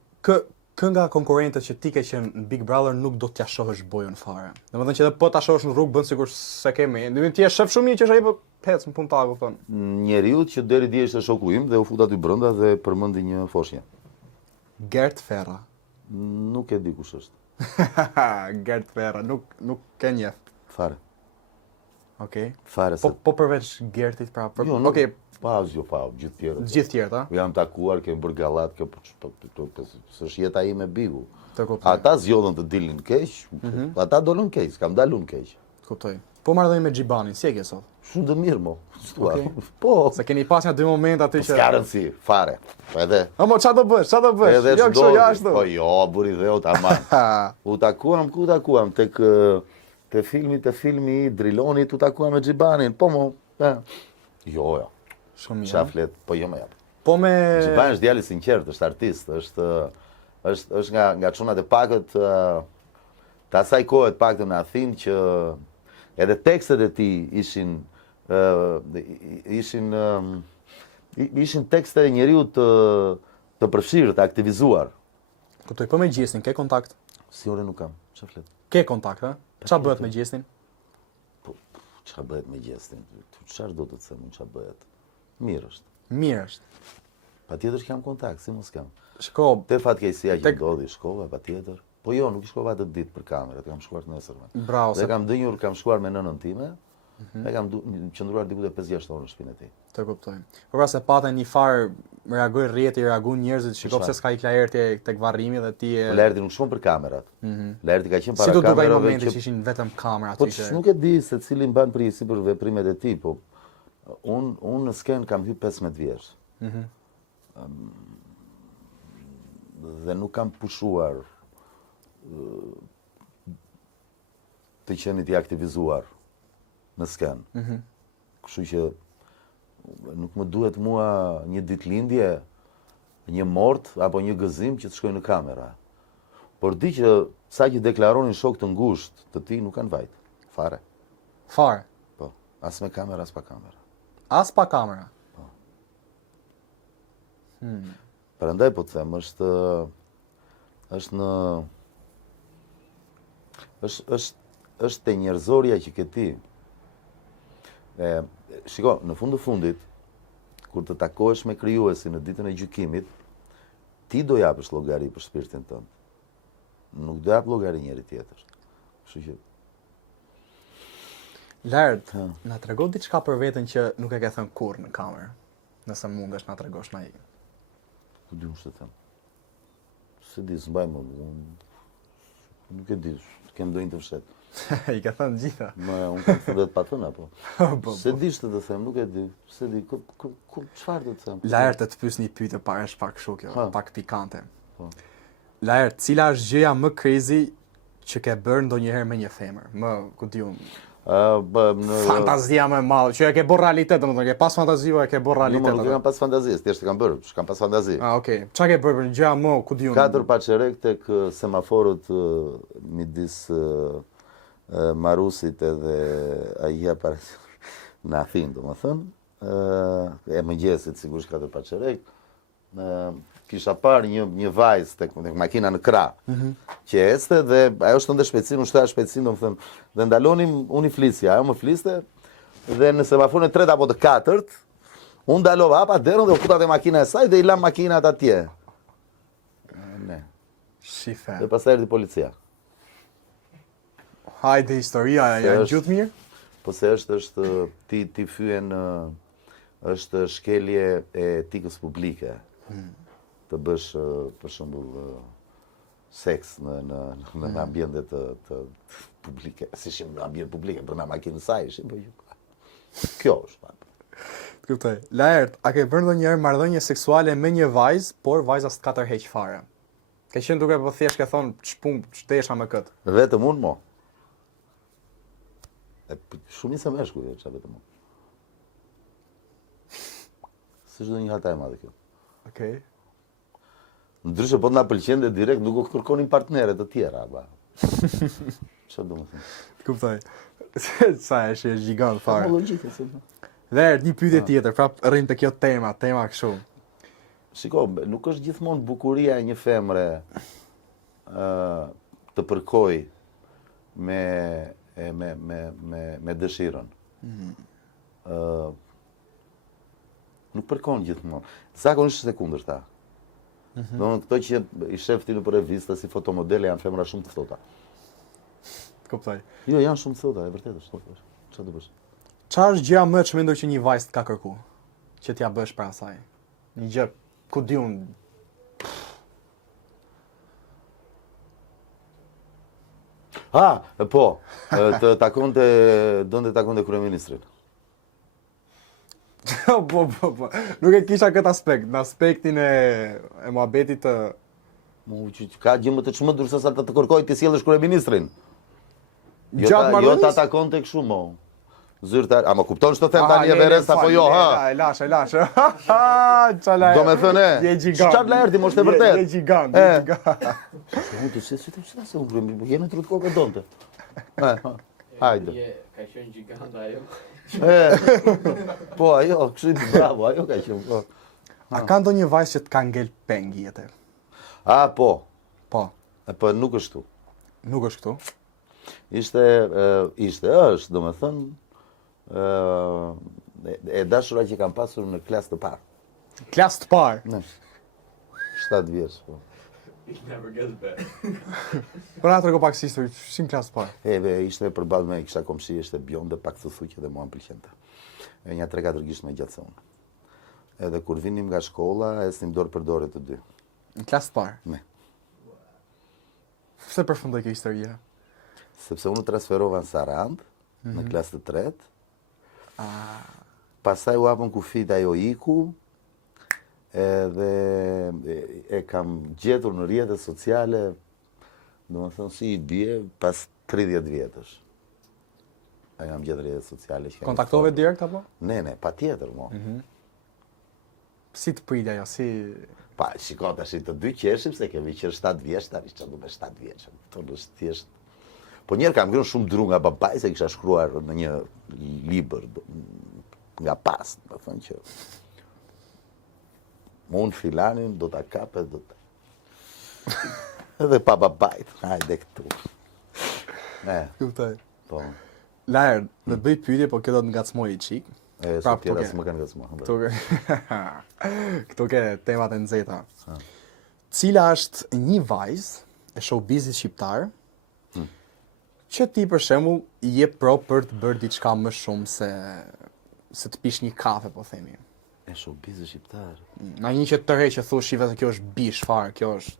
nga konkurrentët që ti ke qenë në Big Brother nuk do t'ja shohësh bojën fare. Domethënë që edhe po ta shohësh në rrugë bën sikur se kemi. Do ti je shef shumë mirë që është ai po hec në punë ta kupton. Njeriu që deri dje ishte shoku im dhe u fut aty brenda dhe përmendi një foshnjë. Gert Ferra. Nuk e di kush është. Gert Ferra, nuk ke njeh. Fare. Okej. Fare. Po përveç Gertit pra. Okej. Pa, gjithë tjerët. Gjithë tjerët, a? Jam takuar, kemi bërë gallat, s'është jeta ime bigu. Të kuptoj. Ata zgjodhen të dilin keq, ata dolën keq, kam dalun keq. Kuptoj. Po marrëdhënie me Xhibanin, si e ke sot? Shumë të mirë, mo. Po. Se keni pas një dy momente aty që... S'ka rëndësi, fare. Edhe... Mo, qa do bësh? Jo, kështu jashtu. Po jo, buri dhe o tamam. U takuam, ku takuam? Te filmi i Drilonit u takuam me Xhibanin. Po mo, jo. Shumë mirë. Qa flet, po jo me jap. Po me... Xhibani është djali sinqert, është artist, është nga çunat e pakët të asaj kohe të paktën në Athinë që edhe tekstet e tij ishin tekste e njeriu të përfshirë, të aktivizuar. Kuptoj, po me Gjestin, ke kontakt? Si ore nuk kam, qa flet? Ke kontakt, ha? Qa bëhet me Gjestin? Po, qa bëhet me Gjestin? Çfarë do të them, qa bëhet? Mirë është. Mirë është. Patjetër që kam kontakt, si mos kam. Shko. Te fatkeqësia që ndodhi, shkova patjetër. Po jo, nuk shkova atë ditë për kamerë, kam shkuar të nesërme. Bravo. Dhe kam dënjur, kam shkuar me nënën time, e kam qëndruar diku te 5-6 orë në shtëpinë e tij. Të kuptoj. Por pra se paten një farë reagoi rrjeti, reaguan njerëzit, shikoj pse s'ka ik Laerti tek varrimi dhe ti e... Laerti nuk shkon për kamerat. Laerti ka qenë para kamerave. Si do dukai kamerave që ishin vetëm kamerat? Po nuk e di se cili mban prisi për veprimet e tij, po unë në sken kam hyrë 15 vjeç. Dhe nuk kam pushuar të qenit i aktivizuar në sken. Kështu që nuk më duhet mua një ditëlindje, një mort apo një gëzim që të shkoj në kamera. Por di që sa që deklaronin shok të ngushtë të ti nuk kanë vajt. Fare. Fare? Po, as me kamera, as pa kamera. As pa kamera? Po. Prandaj po të them, është te njerëzoria që ke ti. Shiko, në fund të fundit, kur të takohesh me krijuesin në ditën e gjykimit, ti do japësh llogari për shpirtin tënd. Nuk do jap llogari njëri tjetër. Kështu që Lart, na trego diçka për veten që nuk e ke thënë kurrë në kamerë. Nëse mundesh na tregosh na i. Po di unë të them. Se di, s'mbaj më. Nuk e di, kem ndonjë të fshet. I ka thënë gjitha. Unë kam fundet pa thënë apo. Se di të them, nuk e di. Se di, çfarë do të them? Lart, të pyes një pyetje para është pak kështu kjo, pak pikante. Lart, cila është gjëja më crazy që ke bërë ndonjëherë me një femër? Më, ku di unë? Fantazia më e madhe, që e ke bërë realitet, domethënë ke pas fantazi o e ke bërë realitet? Nuk kam pas fantazi, thjesht e kam bërë, s'kam pas fantazi. Okej. Çka ke bërë për gjëja më, ku di unë? 4 paçerek tek semaforët midis Marusit edhe Aia para në Athinë, domethënë, e mëngjesit, sigurisht 4 pa çerek. Kisha parë një vajzë tek makina në krah, që ecte dhe ajo shtonte shpejtësinë, unë shtoja shpejtësinë, domethënë, dhe ndalonim, unë i flisja, ajo më fliste, dhe në semaforin e tretë apo të katërt, unë dalova hapa derën dhe u futa te makina e saj dhe i lam makinat atje. Ne. Shife. Dhe pastaj erdhi policia. Hajde historia, janë gjutë mirë? Po se është ti fyen është shkelje e etikës publike. Të bësh për shembull seks në ambiente të publike, si ishim në ambient publike, për me makinë saj ishim, po kjo është. Kuptoj. Laert, a ke bërë ndonjëherë marrëdhënie seksuale me një vajzë, por vajza s'ka tërheq fare? Ke qenë duke po thjesht ke thonë ç'tesha me kët. Vetëm unë mo. Shumë nisë meshkuj, ç'a vetëm unë. S'është ndonjë hata e madhe kjo. Okej. Ndryshe po na pëlqente direkt, nuk u kërkonin partnere të tjera, ba. Çfarë do të thënë? Kuptoj. Sa është gjigant fare. Logjike, se. Dhe një pyetje tjetër, prap rrim te kjo tema kështu. Shiko, nuk është gjithmonë bukuria e një femre të përkoj me dëshirën. Nuk përkon gjithmonë. Zakonisht e kundërta. Domethënë këto që i shef ti nëpër revista si fotomodele janë femra shumë të ftohta. Kuptoj. Jo, janë shumë të ftohta, e vërtetë është. Çfarë do bësh? Çfarë është gjëja më e çmendur që një vajzë të ka kërku? Që t'ja bësh para saj? Një gjë, ku di unë? Po, donte takonte kryeministrin. Po. Nuk e kisha këtë aspekt, në aspektin e muhabetit të... Ka gjë më të çmendur se sa të kërkoj ti sjellësh kryeministrin. Gjatë Jo marrëdhënies? ta takonte kështu mo. Zyrtar, ama kupton ç'të them tani Everest apo jo, ha? E lash. Çala. Do me thënë, je gjigant. çfarë Laerti mos të vërtet? Je gjigant, je gjigant. Unë të se unë jemi trut kokë donte. Hajde. Ka qenë gjigant ajo. Po, ajo, kështu bravo, ajo ka qenë, po. A ka ndonjë vajzë që të ka ngel peng jetë? Po. Po. Po nuk është tu. Nuk është këtu. Është, domethënë, e dashura që kam pasur në klasë të parë. Klasë të parë? 7 vjeç, po. It never gets better. Po na trego pak si histori, si në klasë të parë. Ishte përballë me kisha komshi, ishte bjonde, pak thuthuqe dhe mua m'pëlqente. Një 3-4 gisht më gjatë se unë. Edhe kur vinim nga shkolla, ecnim dorë për dorë të dy. Në klasë të parë? Ne. Pse përfundoi kjo historia? Sepse unë transferova në Sarand, në klasë të tretë. Pastaj u hapën kufit, ajo iku, edhe e kam gjetur në rrjetet sociale, domethënë si i bie pas 30 vjetësh. E kam gjetur rrjetet sociale që Kontaktove direkt apo? Ne, patjetër mo. Si të prit ajo, si... Pa, shiko tash të dy qeshim se kemi qenë 7 vjeç, tani çfarë do me 7 vjeç. Tonë është thjesht. Po njerë kam ngrënë shumë dru nga babai se kisha shkruar në një libër nga pas, do thënë që unë filanin do ta kapet, do ta... Edhe pa babait, hajde këtu. Kuptoj. Po. Laer, do të bëj pyetje, po kjo do të ngacmoj i çik. Sa tjera s'më kanë ngacmuar. Këto ke temat e nxehta. Cila është një vajzë e showbizit shqiptar që ti për shembull i jep pro për të bërë diçka më shumë se të pish një kafe, po themi. E showbizit shqiptar. Na një që tërheq që thush i vetë kjo është bish fare, kjo është.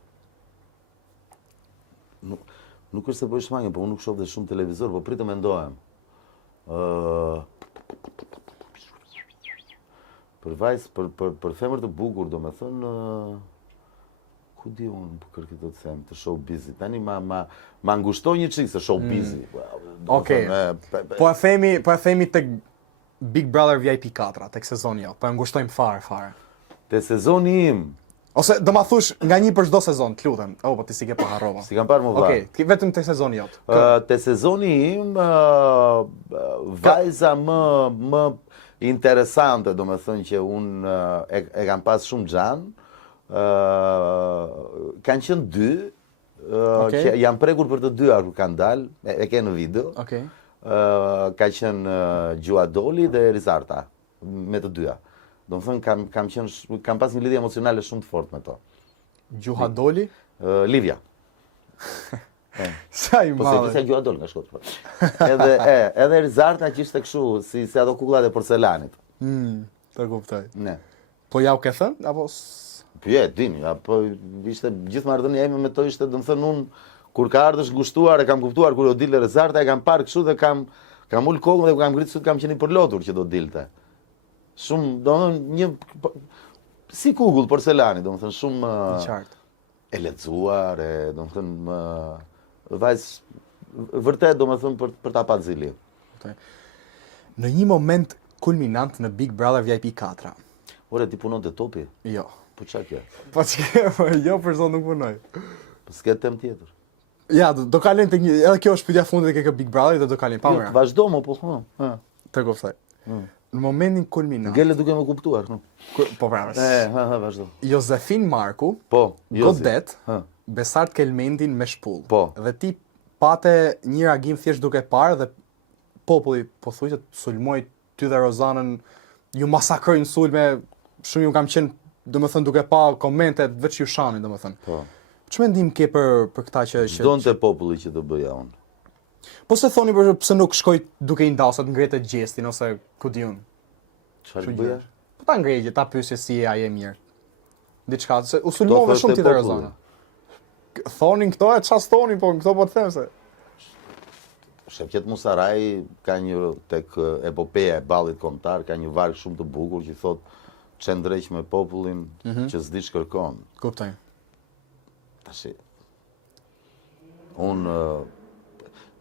Nuk është se po i shmangë, po unë nuk shoh dhe shumë televizor, po pritë mendohem. Për vajzë, për femër të bukur, do me thënë, ku di unë për kërkit të them, të showbizit. Tani ma ngushtoj një qik se showbizit. Okej. Po e themi tek Big Brother VIP 4, tek sezoni jotë, po e ngushtojmë fare. Te sezoni im. Ose do ma thush nga një për çdo sezon, të lutem. Po ti si ke pa harrova. Si kam parë më valla. Okej, vetëm te sezoni jotë. Te sezoni im, vajza më interesante, do me thënë që unë e kam pas shumë gjanë, kanë qenë dy, që janë prekur për të dyja kur kanë dalë, e ke në video, ka qenë Gjuadoli dhe Rizarta, me të dyja. Do me thënë, kam pas një lidhje emocionale shumë të fort me to. Gjuadoli? Livja. Sa i Po se madhe. kisha Gjuadol nga Shkodra. Edhe Rizarta që ishte kështu, si ato kukullat e porcelanit. Të kuptoj. Ne. Po ja u ke thënë, apo... Po dini, apo ishte gjithë marrëdhënia ime me to ishte, do të thënë unë kur ka ardhur ngushtuar e kam kuptuar kur do dilë Rizarta e kam parë kështu dhe kam ul kokën dhe kam ngritur kam qenë i përlotur që do dilte. Shumë, do të thënë një si kukull porcelani, do të thënë shumë I qartë. e lexuar, do të thënë vajzë vërtet do të thënë për ta patë zili. Në një moment kulminant në Big Brother VIP 4. Ore ti punon te topi? Jo. Po çka ke? Po çka, jo për zonë nuk punoj. Po s'ke tem tjetër. Ja, do kalojmë tek një, edhe kjo është pyetja fundit e ke Big Brother dhe do kalojmë pa më. Vazhdo më po. Të kuptoj. Në momentin kulminant. Gele duke më kuptuar. Po prapas. Vazhdo. Josefin Marku, Po, Godet, Besart Kelmendin me shpull. Po. Dhe ti pate një reagim thjesht duke parë dhe populli pothuajse sulmoi ty dhe Rozanën, ju masakrojnë sulme, shumë ju kam qenë, domethënë duke pa komentet veç ju shanin, domethënë. Po. Ç'më ndim ke për këta që donte populli që të bëja unë. Po se thoni për pse nuk shkoj duke i ndasur të ngretë gjestin ose ku diun. Çfarë bëja? Po ta ngrejë, ta pyesje si je mirë. Diçka, se u sulmove shumë ti dhe Rozana. Thonin këto e çfarë thonin, po këto po të them se Shevket Musaraj ka një tek epopeja e ballit kombëtar, ka një varg shumë të bukur që thotë çendreq me popullin që s'di ç'kërkon. Kuptoj. Tash unë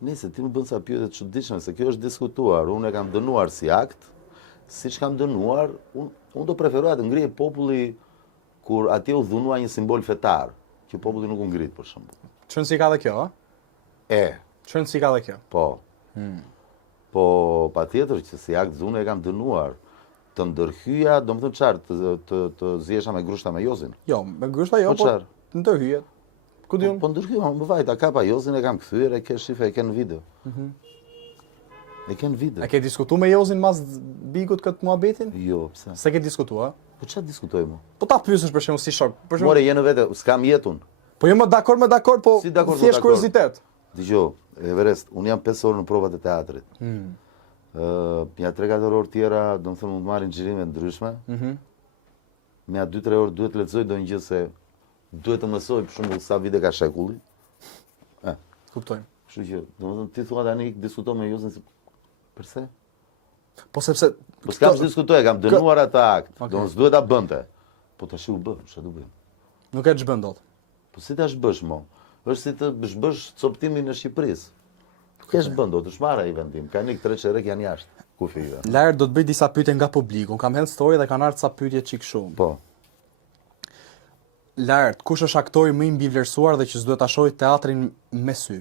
nëse ti më bën sa pyetje të çuditshme se kjo është diskutuar, unë e kam dënuar si akt, siç kam dënuar, unë do preferoja të ngrihej populli kur atje u dhunua një simbol fetar, që populli nuk u ngrit për shembull. Çon si ka dhe kjo, a? Çon si ka dhe kjo. Po. Po patjetër që si akt dhune e kam dënuar. Të ndërhyja, domethënë çfarë, të zihesha me grushta me Jozin. Jo, me grushta jo, po të ndërhyje. Ku diun? Po ndërhyja, më vajt, a kapa Jozin e kam kthyer, e ke shifë, e ke në video. E ke në video. A ke diskutuar me Jozin mas Bigut këtë muhabetin? Jo, pse? Se ke diskutuar? Po çfarë diskutoj më? Po ta pyesësh për shembull si shok. Për shembull, More jeni vetë, s'kam jetun. po jo më dakord, po Si dakord, thjesht dakord. kuriozitet. Dgjoj, Everest, unë jam 5 orë në provat e teatrit. Ja 3-4 orë tjera, do të thënë mund të marrin xhirime ndryshme. Me ja 2-3 orë duhet të lexoj ndonjë gjë se duhet të mësoj për shembull sa vite ka shekulli. Kuptoj. Kështu që, domethënë ti thua tani diskuto me Jozin përse? Po sepse Po s'kam diskutoj, kam dënuar atë akt. Domethënë s'duhet ta bënte. Po tash u bë, çfarë do bëjmë? nuk e ç'bën dot. Po si tash bësh mo? Është si të bësh coptimin në Shqipërisë. Nuk e bën dot, është marrë ai vendim. Ka nik 3 çerek janë jashtë. Kufi jo. Lart do të bëj disa pyetje nga publiku. Kam hedh story dhe kanë ardhur ca pyetje çik shumë. Po. Lart, kush është aktori më i mbivlerësuar dhe që s'duhet ta shohë teatrin me sy?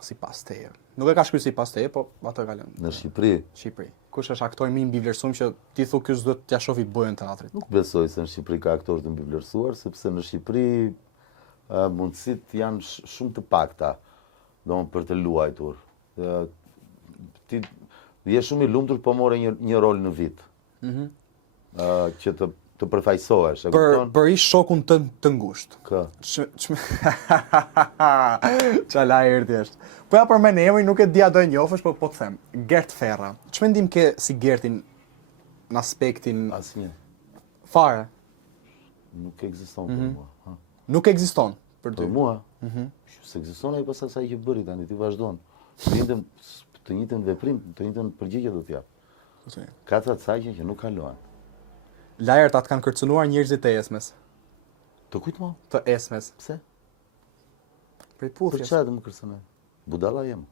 Sipas teje. Nuk e ka shkruar sipas teje, po atë ka lënë. Në Shqipëri Shqipëri. Kush është aktori më i mbivlerësuar që ti thu ky s'duhet t'ja shohë bojën teatrit? nuk besoj se në Shqipëri ka aktorë të mbivlerësuar, sepse në Shqipëri mundësitë janë shumë të pakta, domethënë për të luajtur. Ti je shumë i lumtur po more një rol në vit. Që të përfaqësohesh, e kupton? Për ish shokun të ngushtë. Kë. Çala erdhi është. Po ja përmend emrin, nuk e di a do e njohësh, po të them. Gert Ferra. Ç'mendim ke si Gertin në aspektin Asnjë. fare? Nuk ekziston për mua. Nuk ekziston për ty. Për mua. Se ekziston ai pas asaj që bëri tani, ti vazhdon. Të njëjtën veprim, të njëjtën përgjigje do t'jap. Ka ca saqe që nuk kalohen. Lajërtat kanë kërcënuar njerëzit të Esmes. Të kujt mo? Të Esmes. Pse? Prej Për puthjes. çfarë të më kërcënoj? Budalla jem.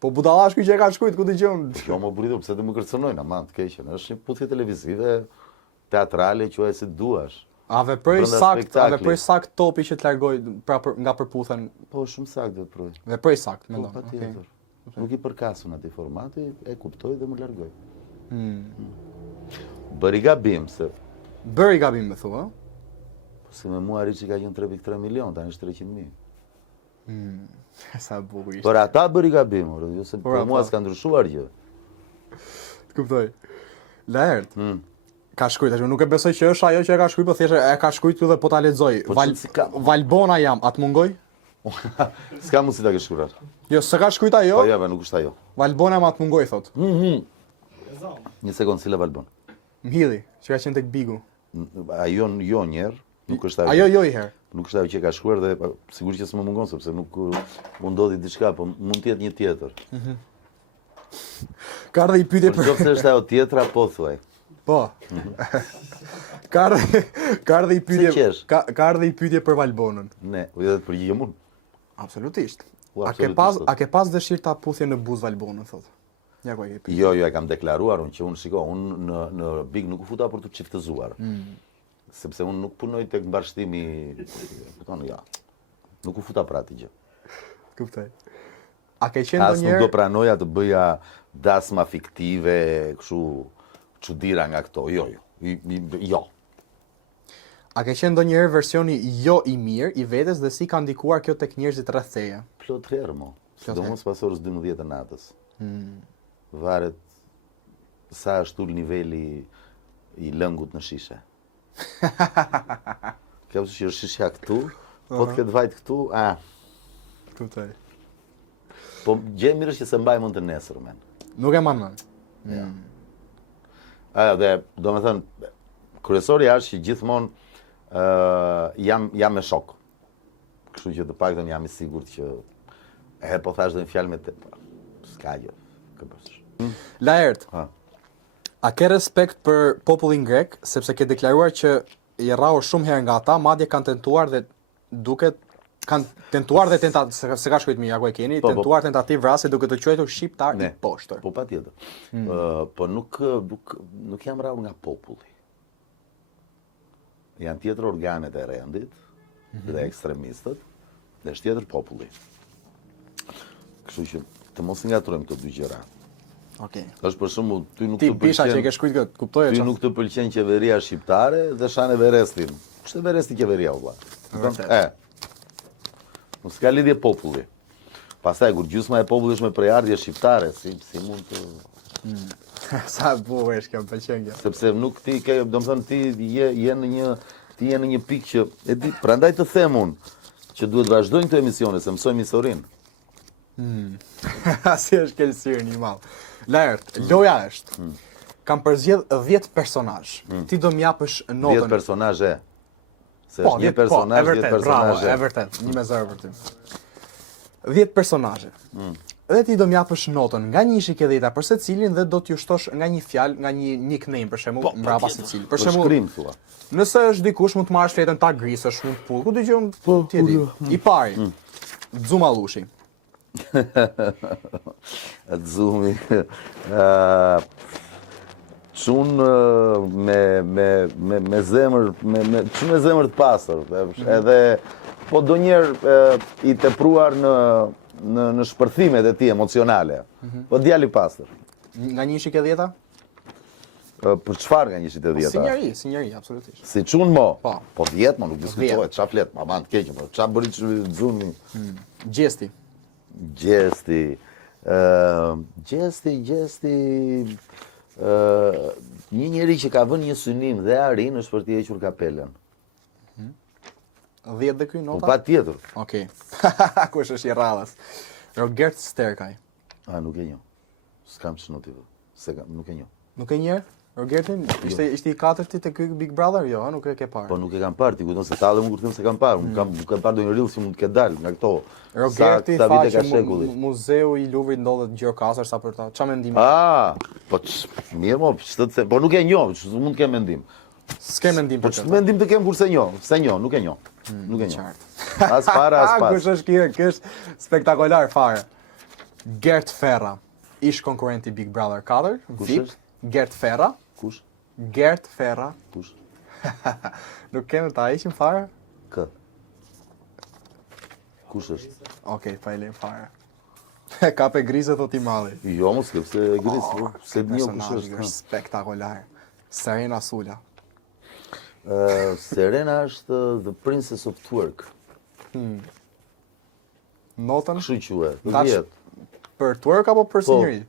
Po budallash ky që e ka shkruajt, ku dëgjon? Jo më buritur, pse të më kërcënojnë, aman të keqen. Është një puthje televizive, teatrale, quaj si duash. A veproi Brenda sakt, a spektaklit. veproi sakt topi që të largoi nga përputhen. Po shumë sakt veproj. Veproi sakt, Po mendon. patjetër. Nuk i përkasun atij formati, e kuptoj dhe më largoj. Bëri gabim, se Bëri gabim me thua, se me mua Riçi ka qenë 3.3 milion, tani është 300.000. Sa bukur ishte. Për ata bëri gabim, jo se për mua s'ka ndryshuar gjë. Të kuptoj. Lart. Ka shkruajt, tash unë nuk e besoj që është ajo që e ka shkruajt, po thjesht e ka shkruajt këtu dhe po ta lexoj. Valbona jam, atë mungoj? S'ka mundësi ta ke shkruar. Jo, s'e ka shkruajt ajo? Po ja, nuk është ajo. Valbona jam, atë mungoj thot. Një sekond, cila Valbon? Mhilli, që ka qenë tek Bigu. Ajo jo njerë, nuk është ajo. Ajo jo i herë. Nuk është ajo që ka shkruar dhe sigurisht që s'më mungon sepse nuk mund ndodhi diçka, po mund të jetë një tjetër. Ka ardhe i pyetje Për qoftë se është ajo tjetra, po thuaj. Po. Ka ardhe i pyetje. Ka ardhe i pyetje për Valbonën. Ne, u edhe të përgjigjem unë. Absolutisht. Po, A ke pas dëshirë ta puthje në buzë Valbonën, thotë? Ja ku e ke pyetje. Jo, e kam deklaruar unë që unë unë në Big nuk u futa për të çiftëzuar. Sepse unë nuk punoj tek mbarshtimi, ja. Nuk u futa pra atë gjë. Kuptoj. A ke qenë ndonjëherë? As nuk do pranoja të bëja dasma fiktive, kështu çuditëra nga këto. Jo. A ke qenë ndonjëherë versioni jo i mirë i vetes dhe si ka ndikuar kjo tek njerëzit rreth teje? Plot herë mo. Sidomos pas orës 12 të natës. Varet sa është ul niveli i lëngut në shishe. Kjo që është shishja këtu, po të ketë vajt këtu, Kuptoj. Po gjë mirë është që se mbaj mund të nesër, men. Nuk e man. Dhe, do me thënë, kryesori është që gjithmonë jam me shok. Kështu që të paktën jam i sigurt që po thash dhe një fjalë me të, s'ka gjë. Laert, a ke respekt për popullin grek, sepse ke deklaruar që i rrau shumë herë nga ata, madje kanë tentuar dhe se ka shkruajtur mirë, apo e keni, tentuar tentativë vrasje duke të quajtur shqiptar i poshtër. Po patjetër. Po nuk jam rrau nga populli. Janë tjetër organet e rendit dhe ekstremistët, dhe është tjetër populli. Kështu që të mos ngatrojmë këto dy gjëra. Okej. Është për shembull, ty nuk të pëlqen. Që e ke shkruajtur këtë, kuptoj Ty nuk të pëlqen qeveria shqiptare dhe shan Everestin. Kush Everesti qeveria valla? Nuk ka lidhje populli. Pastaj kur gjysma e popullit është me prejardhje shqiptare, si mund të Sa bukur është kjo, pëlqen kjo. Sepse nuk ti ke, domethënë ti je në një pikë që e di, prandaj të them unë që duhet vazhdojnë këto emisione se mësojmë historinë. Si është keqësirë një madh. Laert, loja është. Kam përzgjedh 10 personazh. Ti do m'japësh notën. 10 personazhe. Se është një personazh, 10 personazhe. E vërtet, 1-0 për ty. 10 personazhe. Dhe ti do m'japësh notën nga 1 shik e 10 për secilin dhe do t'ju shtosh nga një fjalë, nga një nickname për shembull, mbrapa secilit. Për shembull, shkrim thua. Nëse është dikush mund të marrësh fletën ta grisësh, mund të pull. Ku dëgjon ti e di. I pari. Xumallushi. Zumi. Çun me zemër, çun me zemër të pastër, edhe po donjëherë i tepruar në shpërthimet e tij emocionale. Po djali i pastër. Nga 1 shik e 10? Për çfarë nga 1 shik e 10? Si njeri, absolutisht. Si çun mo? Po 10 mo, nuk diskutohet, çfarë flet, ma të keq, po çfarë bëri Zumi? Gjesti. Një njeri që ka vënë një synim dhe arin është për t'i hequr kapelen. 10 dhe ky nota? Po patjetër. Okej. Kush është i rradhës? Robert Sterkaj. Nuk e njoh. S'kam ç'noti vë. Nuk e njoh. Nuk e njeh? Rogertin? Ishte i katërti te ky Big Brother? Jo, nuk e ke parë. Po nuk e kam parë, ti kujton se tallëm kur them se kam parë. Nuk kam parë ndonjë reel si mund të ketë dalë nga këto. Rogerti tha që muzeu i Louvrit ndodhet Gjirokastër sa për ta. Ç'a mendimi? Po mirë mo, ç'të them, po nuk e njoh, mund të kem mendim. S'ke mendim për këtë. Po mendim të kem kurse njoh, se njoh, nuk e njoh. Nuk e njoh. As para as pas. Kush është kjo? Ky është spektakolar fare. Gert Ferra, ish konkurrenti Big Brother 4, VIP. Gert Ferra. Kush? Gert Ferra. Kush? Nuk kemë ta ishim fare? Kë? Kush është? Okej, pa e lejmë fare. Kape grisë thot i malli. Jo, mos ke, pse grisë, se një kush është. Spektakolar. Serena Sula. Serena është The Princess of Twerk. Notën? Kështu quhet, Tash- 10. Për twerk apo për si Po. njëri?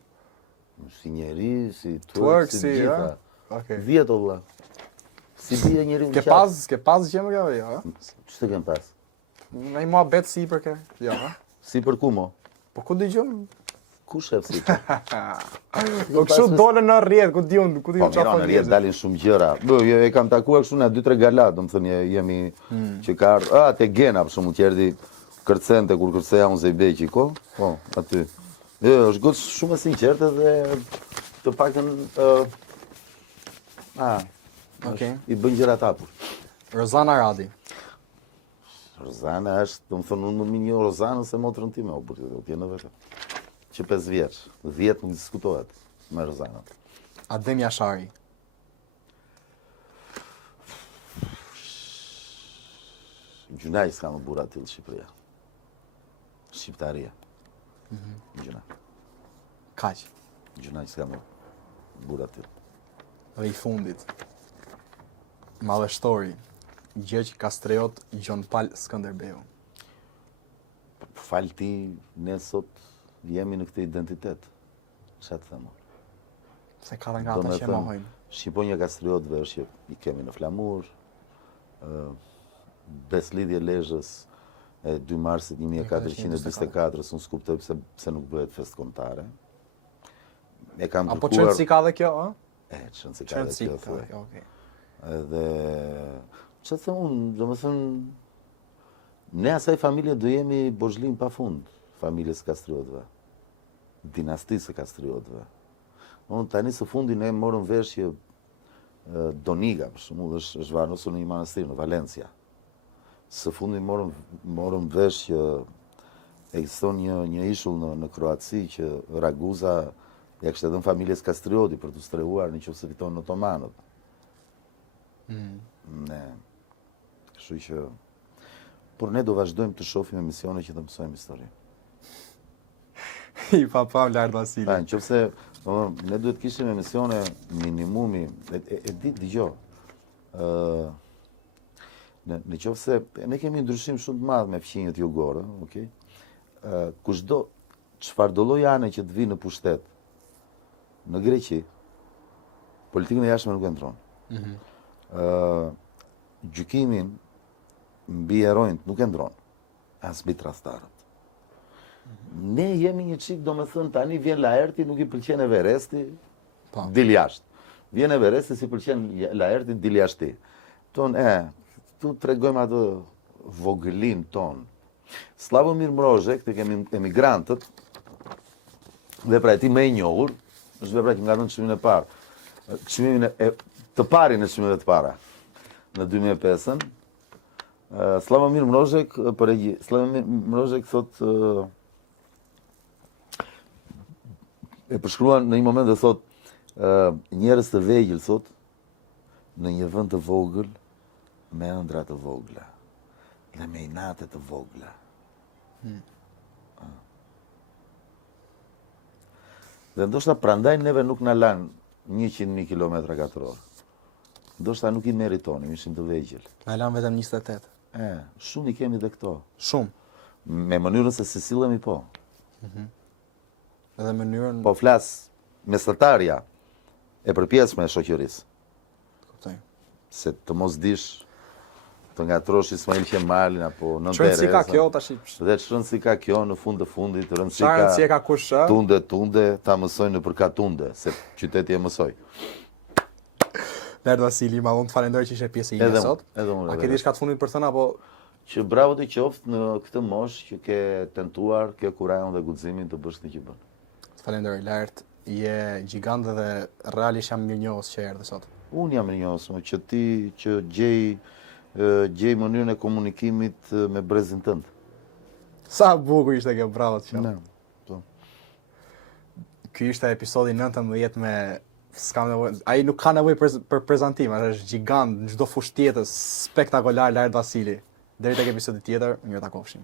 Si njeri, si Twerk, twerk, si si, gjitha. Okej. 10 o vlla. Si bie njeriu Ke pas gjë më kjo? Jo, ha? Ç'të kem pas? Në i mua betë si për ke? Jo, ha? Si për ku mo? Po ku dëgjoj? Ku shef si? Po kështu dole në rrjet, ku di unë Po çfarë mira, në rrjet dalin shumë gjëra. E kam takuar kështu në 2-3 gala, domethënë jemi që ka ardhur, te Gena për shkakun që erdhi kërcente kur kërceja unë Zejbeqi, ko? Po, aty. Është gocë shumë e sinqertë dhe të paktën Okej. i bën gjëra të hapur. Rozana Radi. Rozana është, domethënë unë më minjo Rozanën se motrën time, o burrë, do t'jenë vetë. Që 5 vjeç, 10 nuk diskutohet me Rozanën. Adem Jashari. Gjunaj s'ka më burra tillë Shqipëria. Shqiptaria. Gjuna. Kaq. Gjunaj s'ka më burra tillë. Dhe i fundit. Madhështori. Gjergj Kastriot, Gjon Pal Skënderbeu. Fal ti, ne sot jemi në këtë identitet. Çfarë të them? Se ka dhe nga ata që mohojnë. Shqiponja Kastriotëve është që i kemi në flamur. Beslidhje Lezhës e 2 marsit 1424, unë s'kuptoj pse nuk bëhet fest kombëtare. E kam Apo kërkuar. çëndsi ka dhe kjo, ë? Çëndsi ka dhe kjo. ka dhe kjo, okej. Edhe çfarë them unë, domethënë ne asaj familje do jemi Bozhllin pafund, familjes Kastriotëve. Dinastisë së Kastriotëve. Unë tani së fundi ne morëm vesh që Doniga, për shembull, është varrosur në një manastir në Valencia. Së fundi morëm vesh që ekziston një ishull në Kroaci që Raguza ja kishte dhënë familjes Kastrioti për të strehuar nëse fitonin otomanët. Ne. Kështu që por ne do vazhdojmë të shohim emisione që të mësojmë histori. I papam Lart Vasili. Pa, nëse ne duhet kishim emisione minimumi, e di dëgjoj. Në qoftë se ne kemi ndryshim shumë të madh me fqinjët jugorë, okay? Kushdo çfarë do lloj ane që të vinë në pushtet në Greqi, politikën e jashtme nuk e ndron. Gjykimin mbi heronjt nuk e ndron, as mbi tradhtarët. Ne jemi një çik, domethënë tani vjen Laerti, nuk i pëlqen Everesti, dil jashtë. Vjen Everesti, si pëlqen Laerti, dil jashtë. Tu tregojmë atë vogëlin ton. Slavomir Mrozek, tek emigrantët, vepra e tij më e njohur, është vepra që nga në çmimin e parë. Çmimin e të parin në çmimet e para. Në 2005-ën, Slavomir Mrozek thot e përshkruan në një moment dhe thot njerëz të vegjël thot në një vend të vogël me ëndra të vogla dhe me inate të vogla. Dhe ndoshta prandaj neve nuk na lan 100.000 km2. Ndoshta nuk i meritonim, ishim të vegjël. Na lan vetëm 28. Shumë i kemi dhe këto. Shumë. Me mënyrën se si sillemi po. Edhe mënyrën. Po flas mesatarja e përpjesshme e shoqërisë. Kuptoj. Se të mos dish të ngatrosh Ismail Qemalin apo Nën Tereza. Tereza. Çfarë ka kjo tash? Dhe çfarë si ka kjo në fund të fundit, rëndësi ka kush? Tunde ta mësojnë në përkat tunde, se qyteti e mësoj. Lart Vasili, ma unë të falenderoj që ishe pjesë e ime sot. Edhe unë. A ke diçka të fundit për thënë apo që bravo të qoftë në këtë moshë që ke tentuar kjo kurajon dhe guximin të bësh këtë që bën. Të falenderoj Lart, je gjigant dhe realisht jam mirënjohës që erdhe sot. Unë jam mirënjohës që ti që gjej mënyrën e komunikimit me brezin tënd. Sa bukur ishte kjo, bravo të qoftë. Po. Ky ishte episodi 19 me ai nuk ka nevojë për prezantim, është gjigant në çdo fushë tjetër, spektakolar Lart Vasili. Deri tek episodi tjetër, mirë takofshim.